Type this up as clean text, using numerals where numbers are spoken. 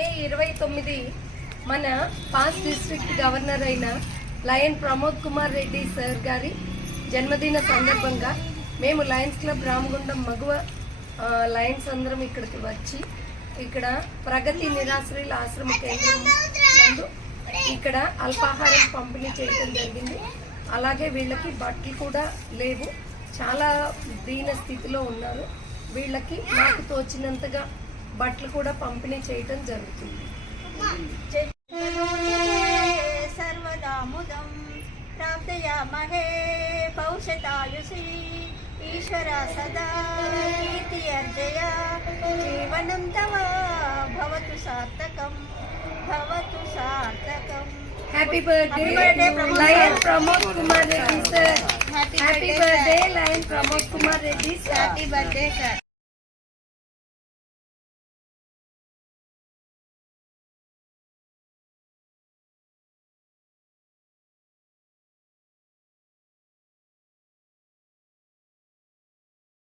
మే 29 మన pass district governor అయిన lion Pramod Kumar Reddy sir గారి జన్మదిన సందర్భంగా మేము లయన్స్ క్లబ్ రామగుండం మగువ లయన్స్ అందరం ఇక్కడికి వచ్చి ఇక్కడ ప్రగతి నిరాశ్రయుల ఆశ్రమ కేంద్రం నందు ఇక్కడ అల్పాహారం పంపిణీ చేయడం జరిగింది. అలాగే వీళ్ళకి బట్టలు కూడా లేవు, చాలా దీన స్థితిలో ఉన్నారు. వీళ్ళకి నాకు తోచినంతగా బట్టలు కూడా పంపిణీ చేయటం జరుగుతుంది. సర్వదాముదం ప్రాప్తయామహే పౌషతాయుషి ఈశ్వర సదా కీర్తి అర్జయ జీవనం తవ భవతు సార్థకం భవతు సార్థకం. Happy birthday lion Pramod Kumar Reddy sir. Happy birthday lion Pramod Kumar Reddy sir. Happy birthday sir.